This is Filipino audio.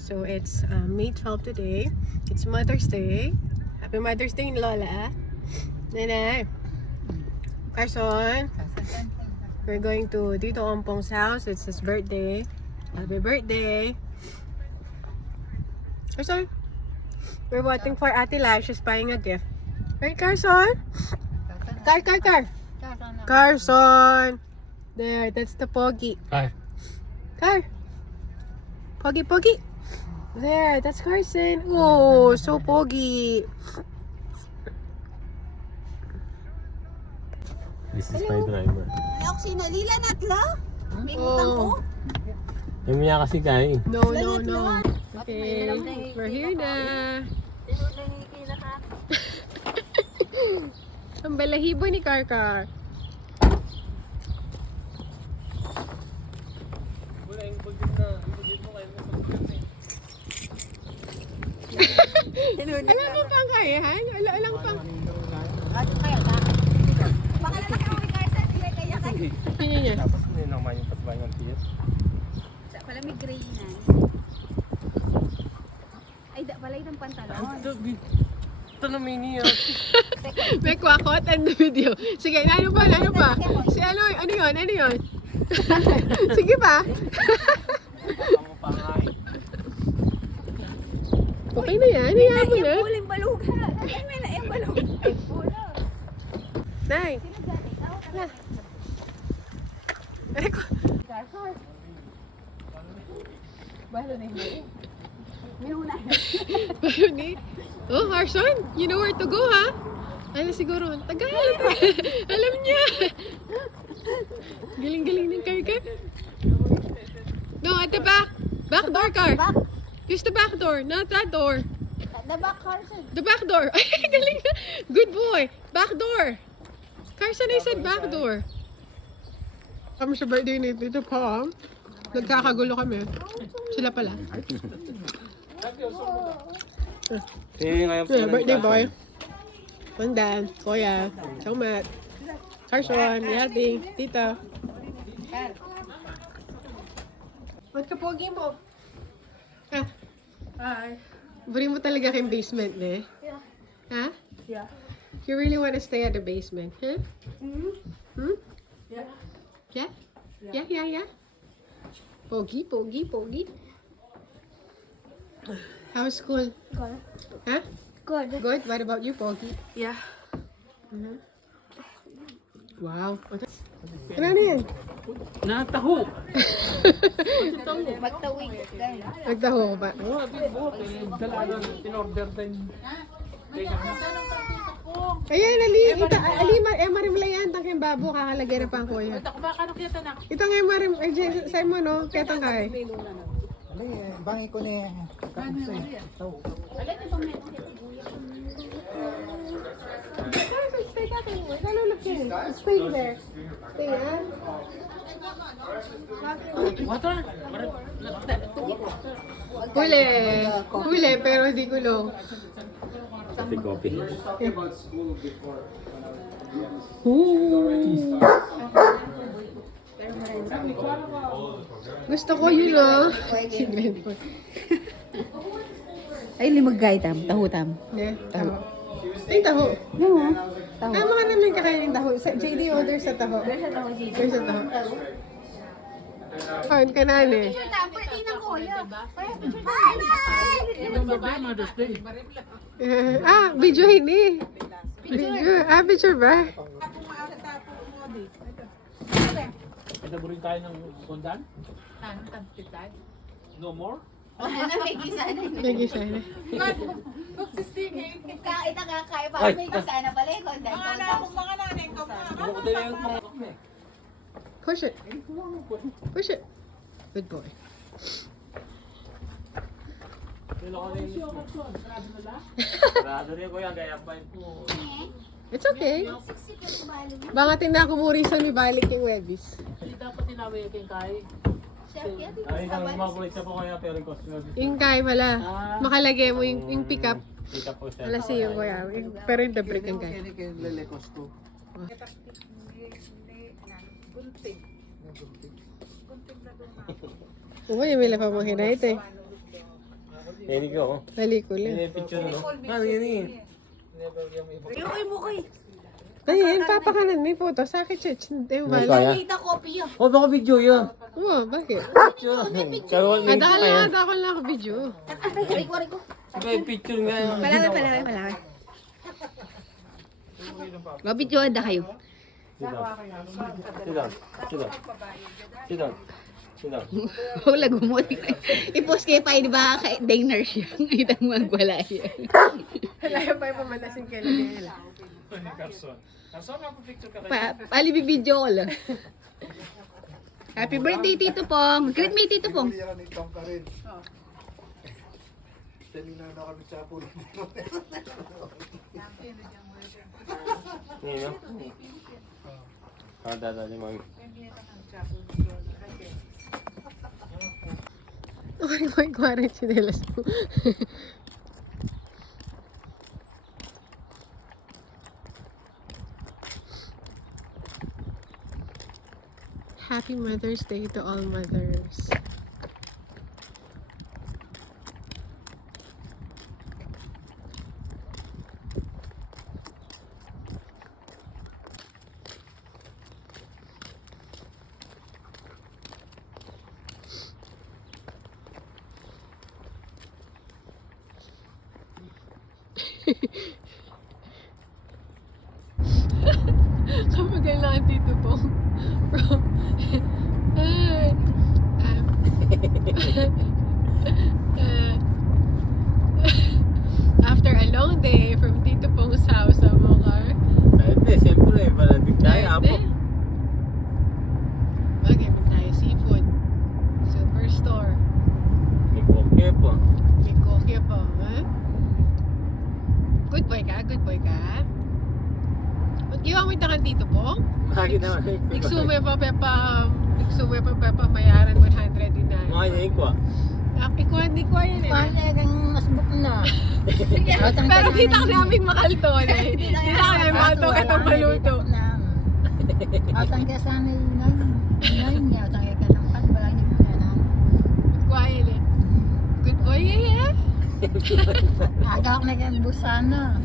So it's May 12 today. It's Mother's Day. Happy Mother's Day, Lola. Nene. Carson. We're going to Tito Ompong's house. It's his birthday. Happy birthday. Carson. We're waiting for Ate Lai. She's buying a gift. Right, Carson? Car. Carson. There, that's the Pogi. Hi. Car. Pogi. There, that's Carson. Oh, so Pogi. This is my driver. Alok sino? Lila natlo? May utang ko? Yung niya kasi kaya No. Okay, we're here na. Ang balahibo ni Karkar. Alam mo pang kayahan? Alam pang... Ano kayo na? Baka na lang kami kaya sa hindi kaya kayo. Sino niya? Tapos hindi naman yung patbay ng tiyas. Sa pala may gray na. Ay, da pala yung pantalon. Ito na mini yun. May kwakot and video. Sige, ano pa? Si ano yun? Sige pa. Okay na yan, hiya mo na. Puling baluga. Ay, may naeng baluga. Ay, pula. Nay. Na. Balo na hindi. Minuna. Baroni? Oh, Carson, you know where to go, ha? Ano siguro? Tagal. Alam niya. Galing-galing ng Karkar. No, at the back. Back door, Car. Back. Use the back door, not that door. The back Carson. The back door. Ay, galing na. Good boy. Back door. Carson, I said back door. Kami sa birthday ni Tito Pam. Nagkakagulo kami. Sila pala. Yeah, birthday boy. Pandan, Kuya, Chomat, Carson, Yati, Tita. Ba't ka pogi mo? Ah. Hi. Bring mo talaga kayong basement, eh? Yeah. Ha? Yeah. You really want to stay at the basement, huh? Hmm? Yeah. Yeah. Pogi. How's school? Good. Huh? Good. Good. What about you, Pogi? Yeah. Wow. Ano yan? Nataho! Magtawid. Nagtaho ko ba? Oo, dalagang in-order din. Ayan, marimlayan tang kayong babo, kakalagay na pang kuya. Ito nga marim, sa'yo mo no, ketang kay. Bangi ko ni Stay there. Stay yan. Huli, pero hindi gulong. Pati coffee. Gusto ko yun, oh. Ay, limagay tam. Tahutam. Yeah, taho. Ay, taho. Oo. Tahu. Ah, mga namin kakainin taho. Sa JD order sa taho. There's a taho. Kain ka na, eh. Birthday ng kuya. Video ini. Video. Picture ba? Pinaburin tayo ng kondan? No more? May gisa na. Lagi sana. Ita kakaya pa. May gisa na pala yung kondan. Push it. Push it. Good boy. Sarado rin ko yan, kaya pa po. It's okay. Baka tinda ko muri sa balik yung webis. Hindi dapat tinawag yung kay. Ay, makulit siya po kaya pero cost mo. Yung kay wala. Makalagay mo yung pick up. Pick up po siya. Wala siya yung kuya. Pero yung the break yung kay. Lelekos ko. Uy, may pa mo kinait eh. Yan ikaw. Pelikula. Yan yung picture no? Ano yan eh? Yung mo kay. Ayun, papakanan may photo. Sa akin, Chech. Hindi mo Kaya? bala. Kita copy yun. Oh, baka video yan. Oo, bakit? Picture. Karoon mo Adala lang ako video. Ay, ko. Saka yung picture nga. Palaway. Mabidyoan na kayo. Sit down. Sit down. Wala gumuti kayo. I-post kayo pa, di ba? Diner siya. Ngayon ang magwala yan. Wala pa yung pamanasin kay Lagela. Palibibidyo ko lang. Happy birthday, Tito Pong. Greet me, Tito Pong. Hindi yan ang itong ka rin. Kanina na kami sa pool. Yan no? Dadali mo. Ay, may kwari chinelas mo. Happy Mother's Day to all mothers. Kapag kailangan Tito Pong. Bro. After a long day from Tito Pong's house sa Mocar. Pwede, siyempre. Baladig tayo. Apo. Bagay mo tayo seafood. Superstore. May koke po. May koke po. Ha? Good boy ka? Good boy ka? Ba't giwa mo itakan Tito Pong? Bakit naman? Iksume pa bayaran 100 din na. Mga niya ikwa. Ikuan yan eh. kang masbuk na. Pero dito ka namin makalto eh. Dito ka namin makalto katong maluto. Atang ka sana yun niya. Atang ka sa makat. Wala niya na. Ikuan eh. Good boy eh. Agak na kang busana.